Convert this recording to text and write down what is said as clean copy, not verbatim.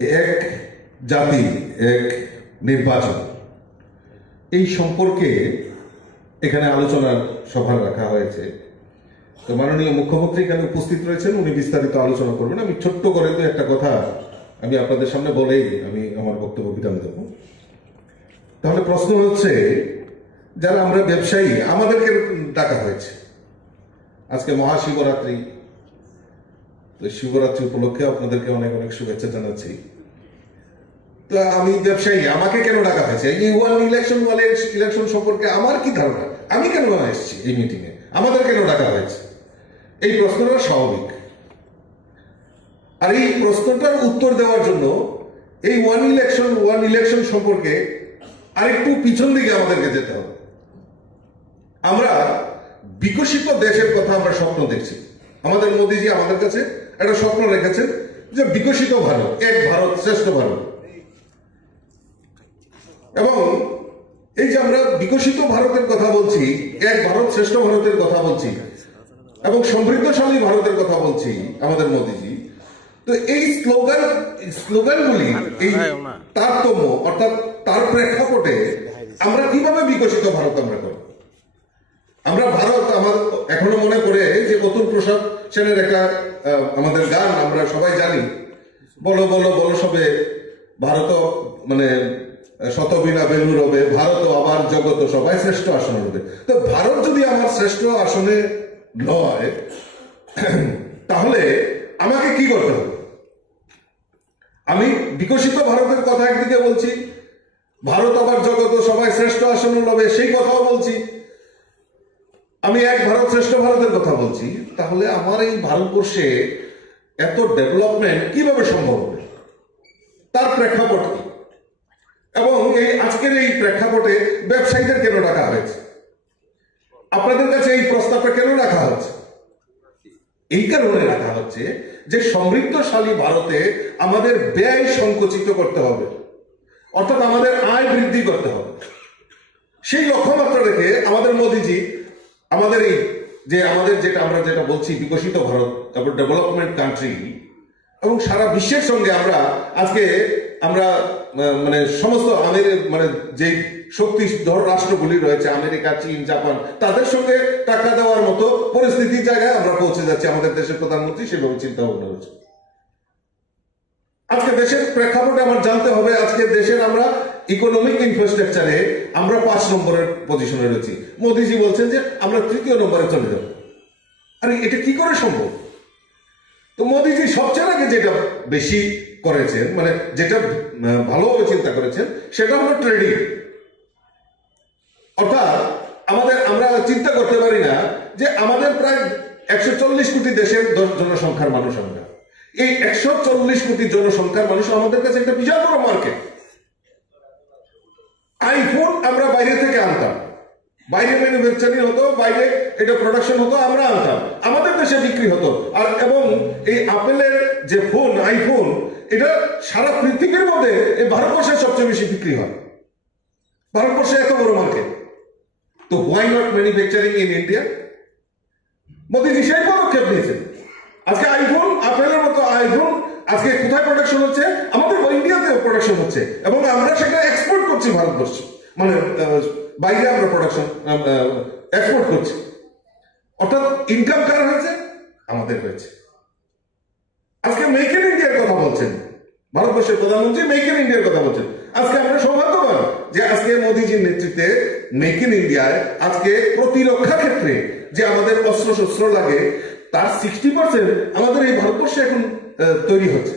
এক জাতি এক নির্বাচন এই সম্পর্কে এখানে আলোচনার সভা রাখা হয়েছে। তো মাননীয় মুখ্যমন্ত্রী এখানে উপস্থিত রয়েছেন, উনি বিস্তারিত আলোচনা করবেন। আমি ছোট্ট করে তো একটা কথা আমি আপনাদের সামনে বলেই আমি আমার বক্তব্য বিরাম দেব। তাহলে প্রশ্ন হচ্ছে, যারা আমরা ব্যবসায়ী আমাদেরকে ডাকা হয়েছে, আজকে মহাশিবরাত্রি, তো শিবরাত্রি উপলক্ষে আপনাদেরকে অনেক অনেক শুভেচ্ছা জানাচ্ছি। তো আমি ব্যবসায়ী, আমাকে কেন ডাকা হয়েছে? এই ইলেকশন সম্পর্কে আমার কি ধারণা? আমি কেন এসেছি এই মিটিং এ? আমাদের কেন ডাকা হয়েছে? এই প্রশ্নটা স্বাভাবিক। আর এই প্রশ্নটার উত্তর দেওয়ার জন্য এই ওয়ান ইলেকশন সম্পর্কে আরেকটু পিছন দিকে আমাদেরকে যেতে হবে। আমরা বিকশিত দেশের কথা আমরা স্বপ্ন দেখছি। আমাদের মোদীজি আমাদের কাছে একটা স্বপ্ন রেখেছেন যে বিকশিত ভারত, এক ভারত শ্রেষ্ঠ ভারত। এবং এই যে আমরা বিকশিত ভারতের কথা বলছি, এক ভারত শ্রেষ্ঠ ভারতের কথা বলছি এবং সমৃদ্ধশালী ভারতের কথা বলছি আমাদের মোদীজি, তো এই স্লোগানগুলি, এই তারতম্য অর্থাৎ তার প্রেক্ষাপটে আমরা কিভাবে বিকশিত ভারত আমরা করব? আমরা ভারত, আমার এখনো মনে পড়ে যে অতুল প্রসাদ সেনের একটা আমাদের গান আমরা সবাই জানি, বলো বলো বলো সবে ভারত, মানে শতবিনা বেলু রবে, ভারত আবার জগত সবাই শ্রেষ্ঠ আসনে রবে। তো ভারত যদি আমার শ্রেষ্ঠ আসনে নয়, তাহলে আমাকে কি করতে হবে? আমি বিকশিত ভারতের কথা একদিকে বলছি, ভারত আবার জগত সবাই শ্রেষ্ঠ আসনে রবে সেই কথাও বলছি, আমি এক ভারত শ্রেষ্ঠ ভারতের কথা বলছি। তাহলে আমার এই ভারতবর্ষে এত ডেভেলপমেন্ট কিভাবে সম্ভব হবে? তার প্রেক্ষাপট কি? এবং এই আজকের এই প্রেক্ষাপটে ব্যবসায়ীদের কেন ডাকা হয়েছে? আপনাদের কাছে এই প্রস্তাবটা কেন রাখা হচ্ছে? এই কারণে রাখা হচ্ছে যে সমৃদ্ধশালী ভারতে আমাদের ব্যয় সংকুচিত করতে হবে, অর্থাৎ আমাদের আয় বৃদ্ধি করতে হবে। সেই লক্ষ্যমাত্রা রেখে আমাদের মোদীজি আমাদের এই যে আমরা যেটা বলছি বিকশিত ভারত, তারপর ডেভেলপমেন্ট কান্ট্রি, এবং সারা বিশ্বের সঙ্গে আমরা মানে সমস্ত মানে যে শক্তিধর রাষ্ট্রগুলি রয়েছে, আমেরিকা, চীন, জাপান, তাদের সঙ্গে টাকা দেওয়ার মতো পরিস্থিতির জায়গায় আমরা পৌঁছে যাচ্ছি। আমাদের দেশের প্রধানমন্ত্রী সেভাবে চিন্তা ভাবনা হচ্ছে। আজকে দেশের প্রেক্ষাপটে আমার জানতে হবে, আজকে দেশের আমরা ইকোনমিক ইনফ্রাস্ট্রাকচারে আমরা 5 নম্বরের পজিশনে রয়েছি। মোদীজি বলছেন যে আমরা 3য় নম্বরে চলে যাব। আরে এটা কি করে সম্ভব? তো মোদীজি সবচেয়ে আগে যেটা বেশি করেছেন, মানে যেটা ভালোভাবে চিন্তা করেছেন, সেটা হলো ট্রেডিং। অর্থাৎ আমরা চিন্তা করতে পারি না যে আমাদের প্রায় 140 কোটি দেশের জনসংখ্যার মানুষ, আমরা এই 140 কোটি জনসংখ্যার মানুষ আমাদের কাছে একটা বিশাল বড় মার্কেট। আইফোন আমরা বাইরে থেকে আনতাম, বাইরে ম্যানুফ্যাকচারিং হতো, বাইরে এটা প্রোডাকশন হতো, আমরা আনতাম, আমাদের দেশে বিক্রি হতো। আর এবং এই আপেলের যে ফোন, আইফোন, এটা সারা পৃথিবীর মধ্যে এই ভারতবর্ষে সবচেয়ে বেশি বিক্রি হয়। ভারতবর্ষে এত বড় মার্কেট, তো why not manufacturing in India? Modiji সেই পদক্ষেপ নিয়েছেন। আজকে আইফোন, আপেলের মতো আইফোন আজকে কোথায় প্রোডাকশন হচ্ছে? আমাদের ইন্ডিয়াতে প্রোডাকশন হচ্ছে, এবং আমরা সেটা এক্সপোর্ট করছি ভারতবর্ষে, মানে বাইরে আমরা প্রোডাকশন এক্সপোর্ট করছি। অর্থাৎ ইনকাম কার হয়েছে? আমাদের হয়েছে। আজকে মেক ইন ইন্ডিয়ার কথা বলছেন ভারতবর্ষের প্রধানমন্ত্রী, মেক ইন ইন্ডিয়ার কথা বলছেন। আজকে আমরা সৌভাগ্যবান যে আজকে মোদীজির নেতৃত্বে মেক ইন ইন্ডিয়ায় আজকে প্রতিরক্ষা ক্ষেত্রে যে আমাদের অস্ত্র শস্ত্র লাগে, তার 60% আমাদের এই ভারতবর্ষে এখন তৈরি হচ্ছে।